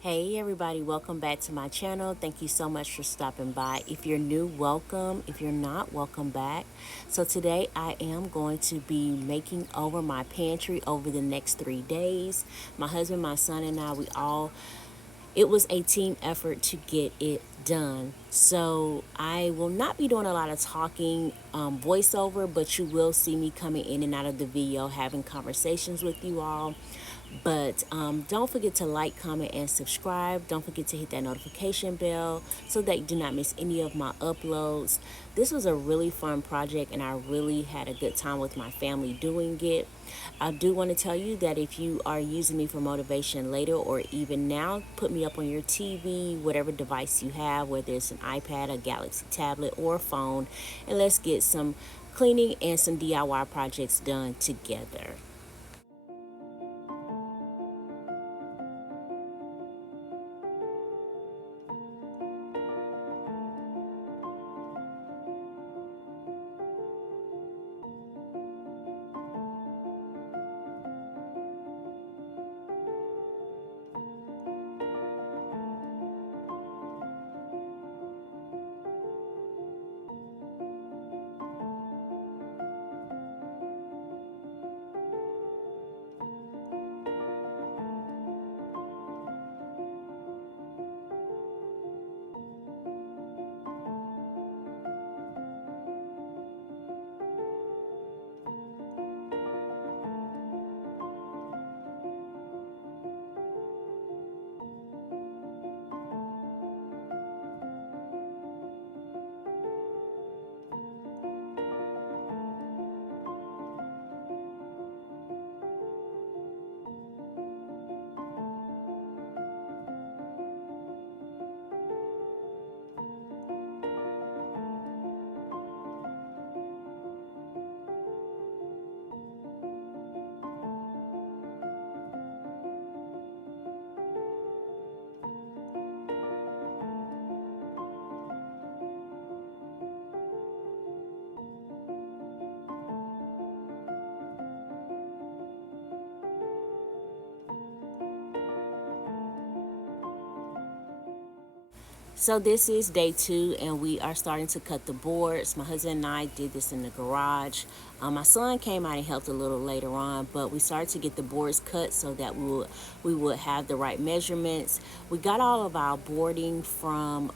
Hey everybody, welcome back to my channel. Thank you so much for stopping by. If you're new, welcome. If you're not, welcome back. So today I am going to be making over my pantry over the next 3 days. My husband, my son, and I, it was a team effort to get it done. So I will not be doing a lot of talking voiceover, but you will see me coming in and out of the video having conversations with you all. But don't forget to like, comment, and subscribe. Don't forget to hit that notification bell so that you do not miss any of my uploads. This was a really fun project and I really had a good time with my family doing it. I do want to tell you that if you are using me for motivation later or even now, put me up on your TV, whatever device you have, whether it's an iPad, a Galaxy tablet, or a phone, and let's get some cleaning and some DIY projects done together. So this is day 2 and we are starting to cut the boards. My husband and I did this in the garage. My son came out and helped a little later on, but we started to get the boards cut so that we would have the right measurements. We got all of our boarding from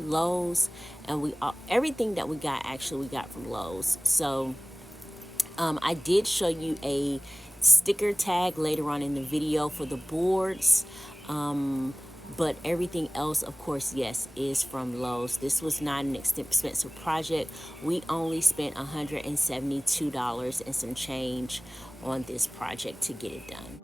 Lowe's, and everything that we got actually we got from Lowe's. So I did show you a sticker tag later on in the video for the boards. But everything else, of course, yes, is from Lowe's. This was not an expensive project. We only spent $172 and some change on this project to get it done.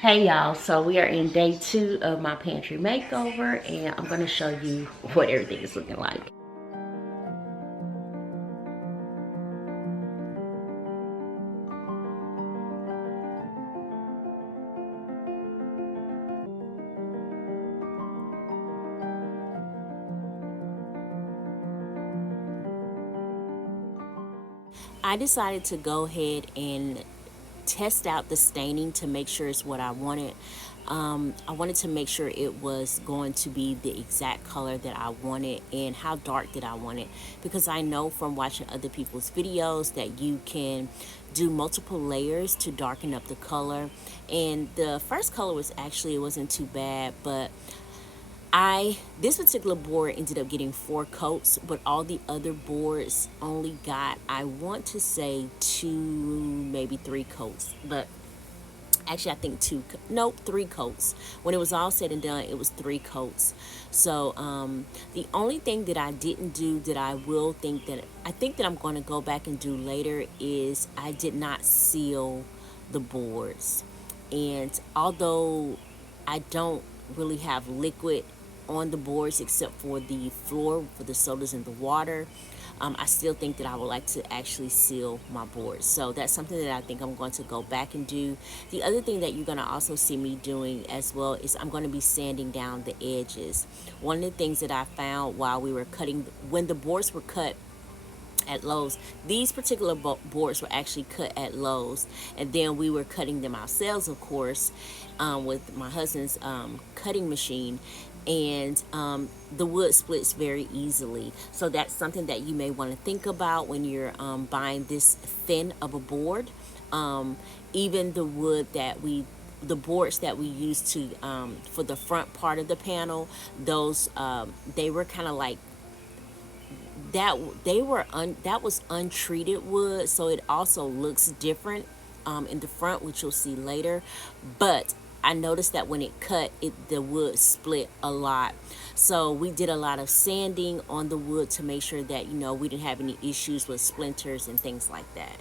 Hey y'all, so we are in day 2 of my pantry makeover and I'm going to show you what everything is looking like. I decided to go ahead and test out the staining to make sure it's what I wanted. I wanted to make sure it was going to be the exact color that I wanted and how dark did I want it, because I know from watching other people's videos that you can do multiple layers to darken up the color. And the first color was actually, it wasn't too bad, but this particular board ended up getting 4 coats, but all the other boards only got, I want to say 2, maybe 3 coats. But actually I think 2, nope, 3 coats. When it was all said and done, it was 3 coats. So the only thing that I didn't do that I think that I'm going to go back and do later is I did not seal the boards. And although I don't really have liquid on the boards except for the floor for the sodas and the water. I still think that I would like to actually seal my boards. So that's something that I think I'm going to go back and do. The other thing that you're going to also see me doing as well is I'm going to be sanding down the edges. One of the things that I found while we were cutting, when the boards were cut at Lowe's, these particular boards were actually cut at Lowe's, and then we were cutting them ourselves, of course, with my husband's cutting machine, and the wood splits very easily. So that's something that you may want to think about when you're buying this thin of a board. Even the wood that the boards that we used to for the front part of the panel, those they were kind of like that was untreated wood, so it also looks different in the front, which you'll see later. But I noticed that when it cut, the wood split a lot. So we did a lot of sanding on the wood to make sure that we didn't have any issues with splinters and things like that.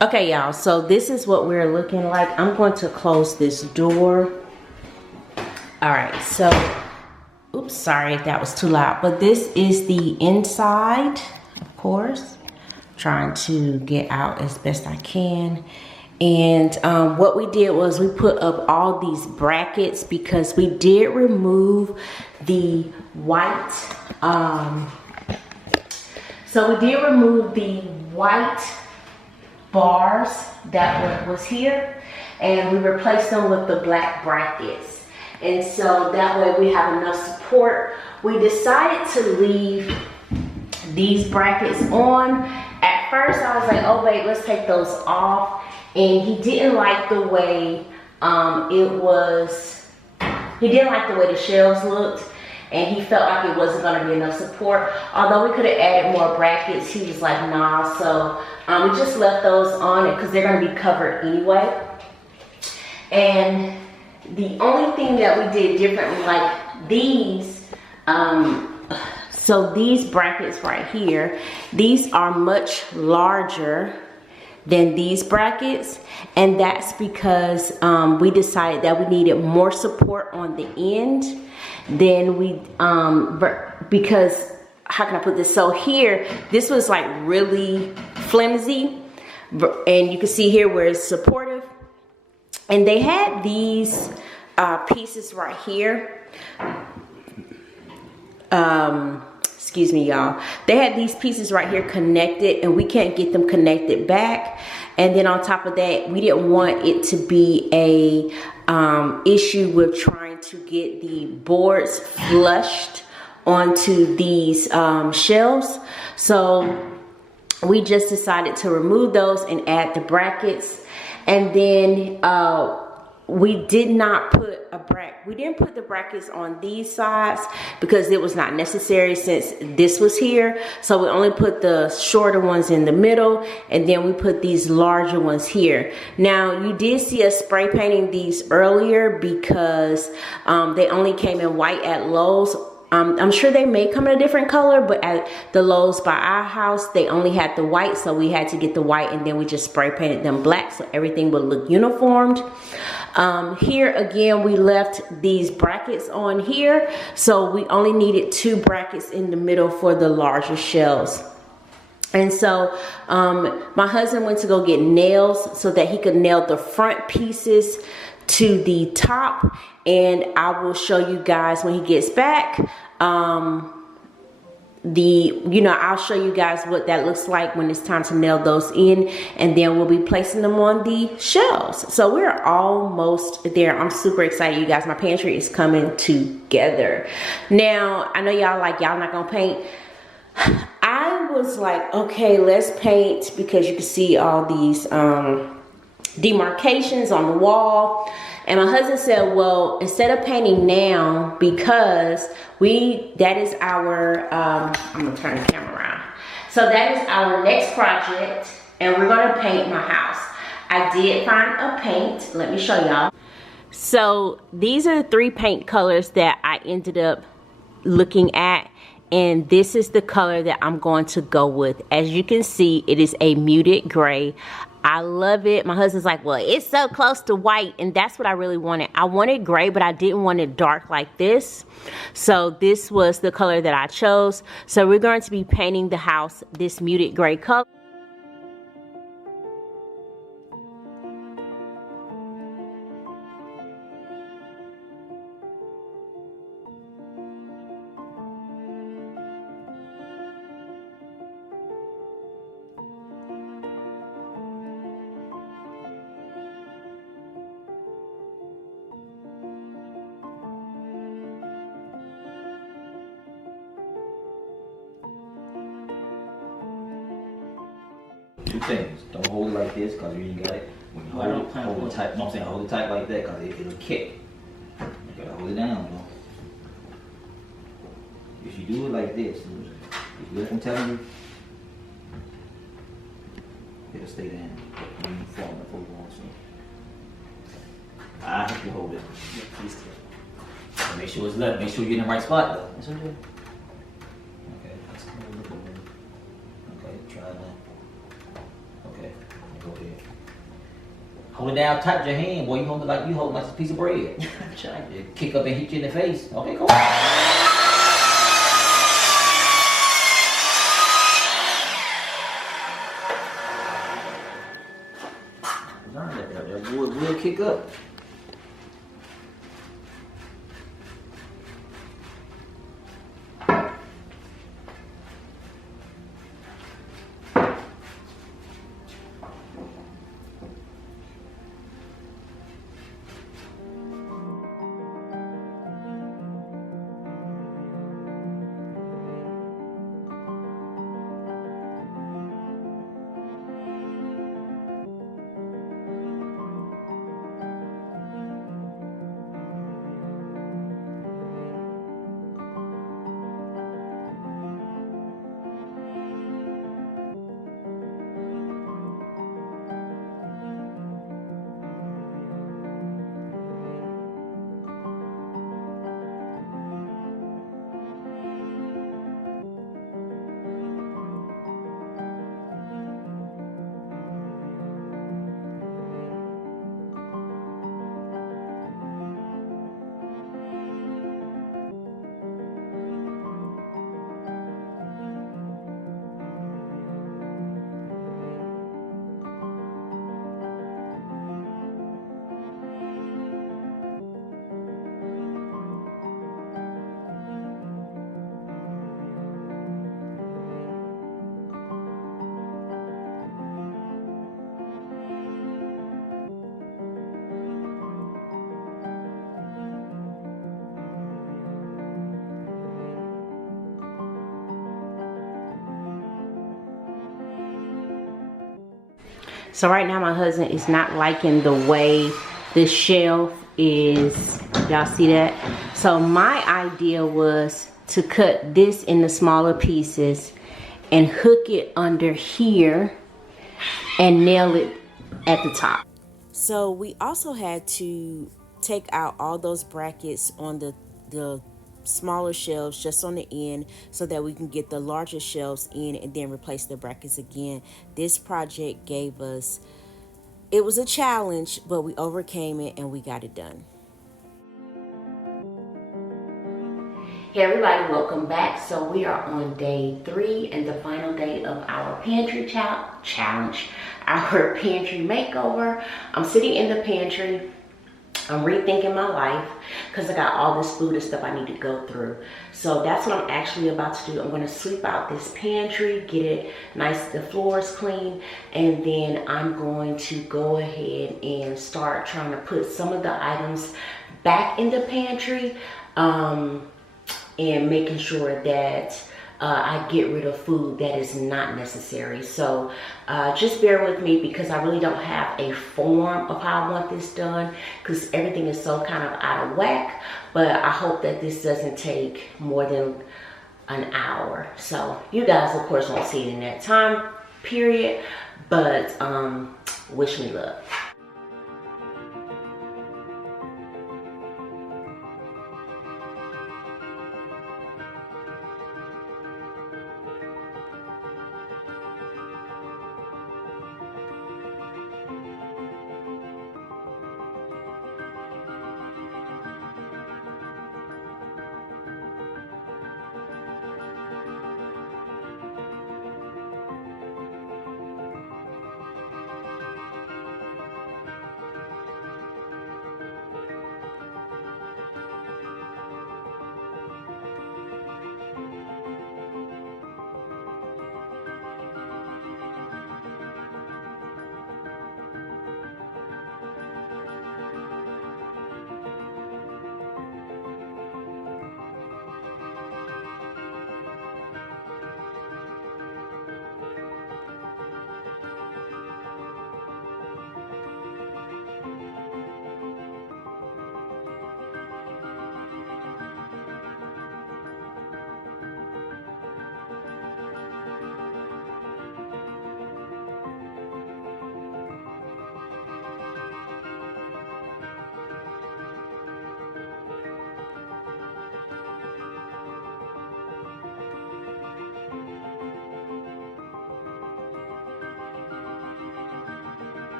Okay, y'all, so this is what we're looking like. I'm going to close this door. All right, so, oops, sorry if that was too loud, but this is the inside, of course. Trying to get out as best I can. And what we did was we put up all these brackets because we did remove the white. So we did remove the white bars that was here, and we replaced them with the black brackets. And so that way we have enough support. We decided to leave these brackets on. At first I was like, oh babe, let's take those off. And he didn't like the way he didn't like the way the shelves looked, and he felt like it wasn't gonna be enough support. Although we could have added more brackets, he was like, nah. So we just left those on it because they're gonna be covered anyway. And the only thing that we did differently, like these, so these brackets right here, these are much larger than these brackets, and that's because we decided that we needed more support on the end than we, because, how can I put this? So here, this was like really flimsy, and you can see here where it's supportive. And they had these pieces right here. Excuse me, y'all. They had these pieces right here connected, and we can't get them connected back. And then on top of that, we didn't want it to be a issue with trying to get the boards flushed onto these shelves. So we just decided to remove those and add the brackets. And then we did not put we didn't put the brackets on these sides because it was not necessary since this was here. So we only put the shorter ones in the middle, and then we put these larger ones here. Now you did see us spray painting these earlier because they only came in white at Lowe's. I'm sure they may come in a different color, but at the Lowe's by our house, they only had the white, so we had to get the white, and then we just spray painted them black so everything would look uniformed. Here again, we left these brackets on here, so we only needed 2 brackets in the middle for the larger shelves. And so my husband went to go get nails so that he could nail the front pieces to the top, and I will show you guys when he gets back. I'll show you guys what that looks like when it's time to nail those in, and then we'll be placing them on the shelves. So we're almost there. I'm super excited, you guys. My pantry is coming together. Now, I know y'all not gonna paint. I was like, okay, let's paint, because you can see all these demarcations on the wall. And my husband said, well, instead of painting now, because that is our, I'm gonna turn the camera around. So that is our next project, and we're gonna paint my house. I did find a paint, let me show y'all. So these are the 3 paint colors that I ended up looking at, and this is the color that I'm going to go with. As you can see, it is a muted gray. I love it. My husband's like, well, it's so close to white, and that's what I really wanted. I wanted gray, but I didn't want it dark like this. So this was the color that I chose. So we're going to be painting the house this muted gray color. Two things. Don't hold it like this because you ain't got it. When you hold it tight, no, I'm saying hold it tight like that because it'll kick. You gotta hold it down, though. If you do it like this, if you do what I'm telling you, it'll stay down. You ain't falling before you want to. I have to hold it. Yeah, please do. Make sure it's left. Make sure you're in the right spot, though. That's okay. Okay, let's look over. Okay, try that. Okay, go ahead. Hold it down tight with your hand, boy. You hold it like a piece of bread. It kick up and hit you in the face. Okay, cool. That wood will kick up. So right now my husband is not liking the way this shelf is. Y'all see that? So my idea was to cut this into smaller pieces and hook it under here and nail it at the top. So we also had to take out all those brackets on the smaller shelves just on the end so that we can get the larger shelves in and then replace the brackets again. This project gave us, it was a challenge, but we overcame it and we got it done. Hey everybody, welcome back. So we are on day 3 and the final day of our pantry challenge, our pantry makeover. I'm sitting in the pantry. I'm rethinking my life because I got all this food and stuff I need to go through. So that's what I'm actually about to do. I'm going to sweep out this pantry, get it nice, the floors clean, and then I'm going to go ahead and start trying to put some of the items back in the pantry and making sure that I get rid of food that is not necessary. So just bear with me because I really don't have a form of how I want this done because everything is so kind of out of whack. But I hope that this doesn't take more than an hour. So you guys, of course, won't see it in that time period. But wish me luck.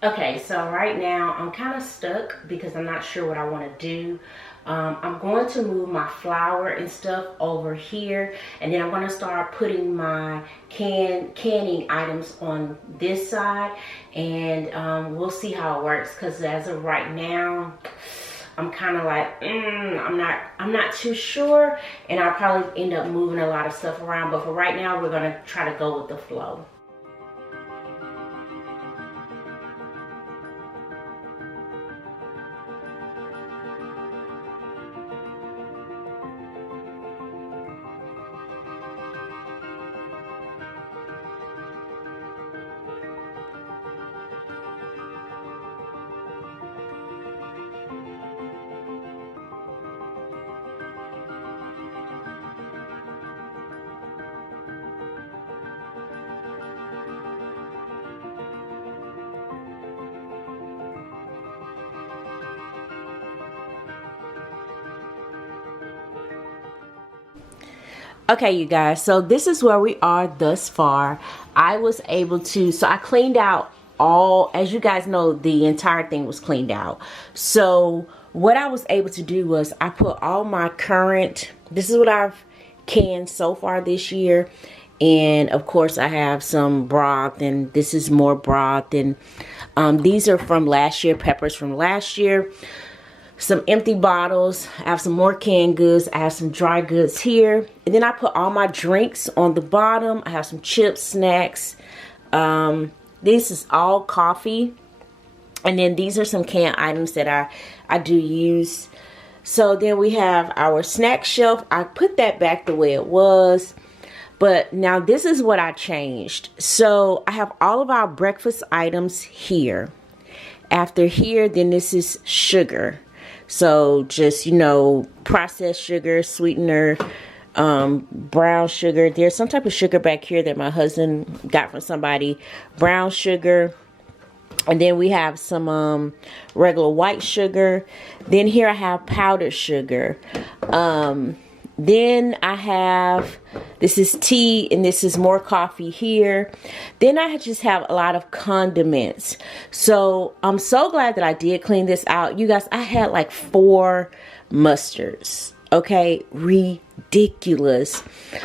Okay, so right now I'm kind of stuck because I'm not sure what I want to do. I'm going to move my flour and stuff over here, and then I'm going to start putting my canning items on this side, and we'll see how it works. Because as of right now, I'm kind of like, I'm not too sure, and I'll probably end up moving a lot of stuff around. But for right now, we're going to try to go with the flow. Okay, you guys, so this is where we are thus far. I was able to, so I cleaned out all, as you guys know, the entire thing was cleaned out. So what I was able to do was I put all my current, this is what I've canned so far this year. And of course I have some broth, and this is more broth, and these are from last year, peppers from last year. Some empty bottles. I have some more canned goods. I have some dry goods here. And then I put all my drinks on the bottom. I have some chips, snacks. This is all coffee. And then these are some canned items that I do use. So then we have our snack shelf. I put that back the way it was. But now this is what I changed. So I have all of our breakfast items here. After here, then this is sugar. So just, you know, processed sugar, sweetener, brown sugar. There's some type of sugar back here that my husband got from somebody. Brown sugar. And then we have some regular white sugar. Then here I have powdered sugar. Then I have, this is tea, and this is more coffee here. Then I just have a lot of condiments. So I'm so glad that I did clean this out. You guys, I had like 4 mustards. Okay, ridiculous.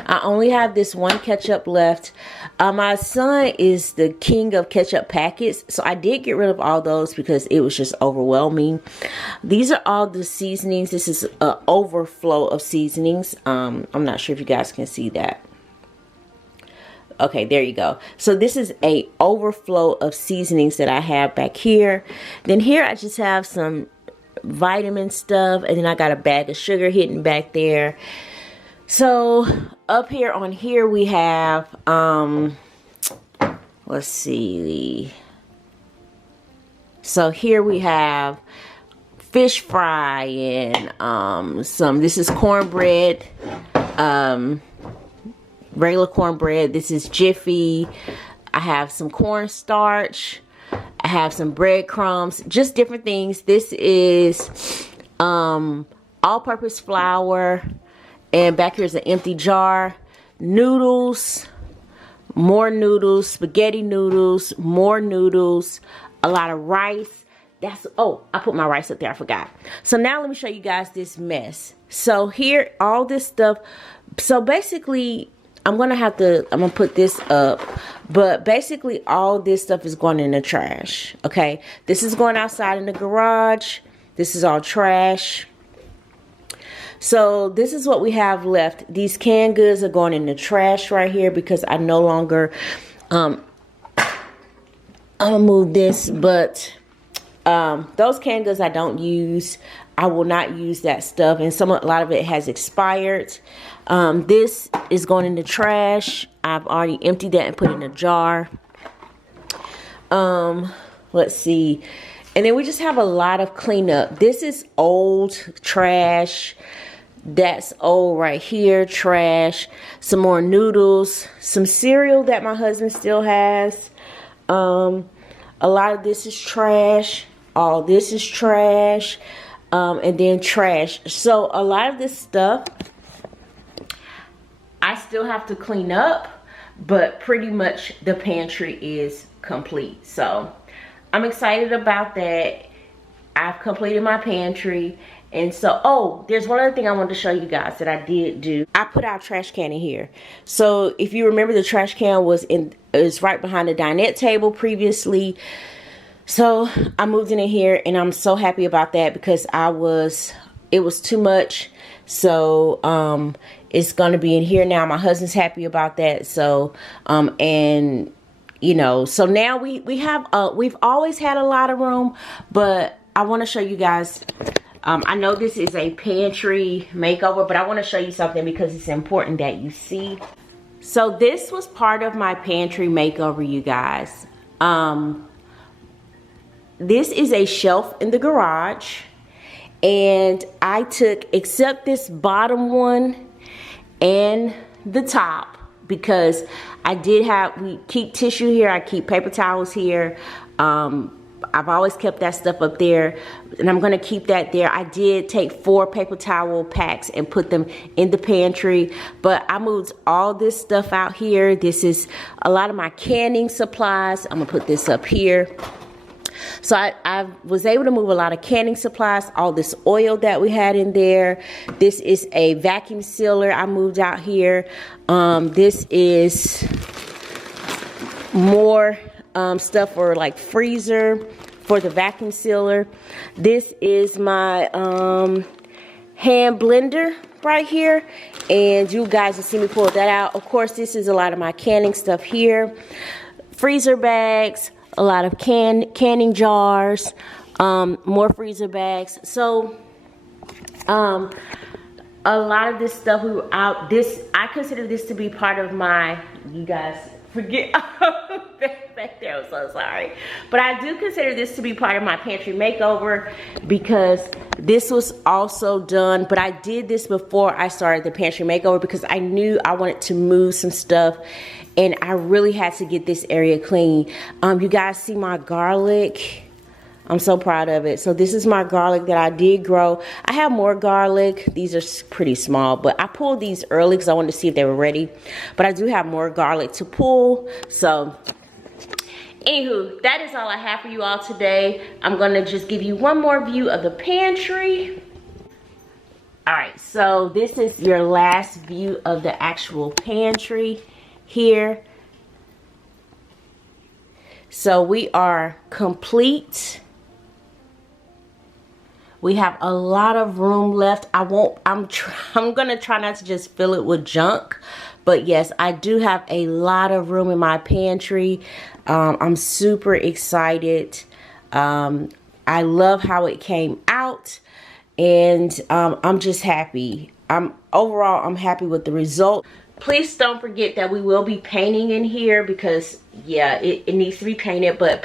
I only have this one ketchup left. My son is the king of ketchup packets, so I did get rid of all those because it was just overwhelming. These are all the seasonings. This is an overflow of seasonings. I'm not sure if you guys can see that. Okay, there you go. So this is a overflow of seasonings that I have back here. Then here I just have some vitamin stuff, and then I got a bag of sugar hidden back there. So up here on here we have let's see, so here we have fish fry and some, this is cornbread, regular cornbread. This is Jiffy. I have some cornstarch. I have some breadcrumbs, just different things. This is all-purpose flour, and back here's an empty jar. Noodles, more noodles, spaghetti noodles, more noodles, a lot of rice. That's, oh, I put my rice up there, I forgot. So now let me show you guys this mess. So here, all this stuff. So basically, I'm gonna put this up, but basically all this stuff is going in the trash. Okay, this is going outside in the garage. This is all trash. So this is what we have left. These canned goods are going in the trash right here because I no longer, I'm gonna move this, but those canned goods I don't use. I will not use that stuff, and a lot of it has expired. This is going in the trash. I've already emptied that and put it in a jar. Let's see. And then we just have a lot of cleanup. This is old trash. That's old right here, trash. Some more noodles, some cereal that my husband still has. A lot of this is trash. All this is trash. And then trash. So a lot of this stuff I still have to clean up, but pretty much the pantry is complete. So I'm excited about that. I've completed my pantry. And so, oh, there's one other thing I wanted to show you guys that I did do. I put our trash can in here. So if you remember, the trash can was right behind the dinette table previously. So I moved in here, and I'm so happy about that because it was too much. So it's gonna be in here now. My husband's happy about that. So and you know, so now we've always had a lot of room, but I want to show you guys. I know this is a pantry makeover, but I want to show you something because it's important that you see. So this was part of my pantry makeover, you guys. This is a shelf in the garage, and I took, except this bottom one and the top, because we keep tissue here, I keep paper towels here. I've always kept that stuff up there, and I'm gonna keep that there. I did take 4 paper towel packs and put them in the pantry, but I moved all this stuff out here. This is a lot of my canning supplies. I'm gonna put this up here. So I was able to move a lot of canning supplies, all this oil that we had in there. This is a vacuum sealer I moved out here. This is more stuff for like freezer for the vacuum sealer. This is my hand blender right here, and you guys will see me pull that out. Of course, this is a lot of my canning stuff here. Freezer bags, a lot of canning jars, more freezer bags. So a lot of this stuff I consider this to be part of my, you guys forget back there, I'm so sorry, but I do consider this to be part of my pantry makeover because this was also done, but I did this before I started the pantry makeover because I knew I wanted to move some stuff, and I really had to get this area clean. You guys see my garlic? I'm so proud of it. So this is my garlic that I did grow. I have more garlic. These are pretty small, but I pulled these early because I wanted to see if they were ready. But I do have more garlic to pull. So anywho, that is all I have for you all today. I'm gonna just give you one more view of the pantry. All right, so this is your last view of the actual pantry here. So we are complete. We have a lot of room left. I'm gonna try not to just fill it with junk, but yes, I do have a lot of room in my pantry. I'm super excited. I love how it came out, and I'm just happy. Overall, I'm happy with the result. Please don't forget that we will be painting in here because yeah, it needs to be painted, but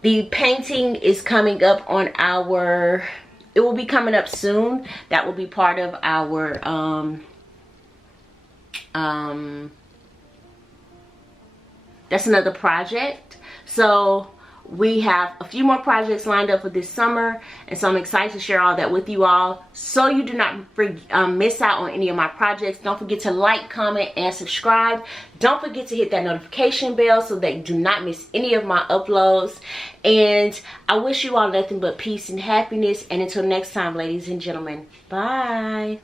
the painting is coming up on it will be coming up soon. That will be part of our that's another project. So we have a few more projects lined up for this summer, and so I'm excited to share all that with you all, so you do not miss out on any of my projects. Don't forget to like, comment, and subscribe. Don't forget to hit that notification bell so that you do not miss any of my uploads. And I wish you all nothing but peace and happiness, and until next time, ladies and gentlemen, bye.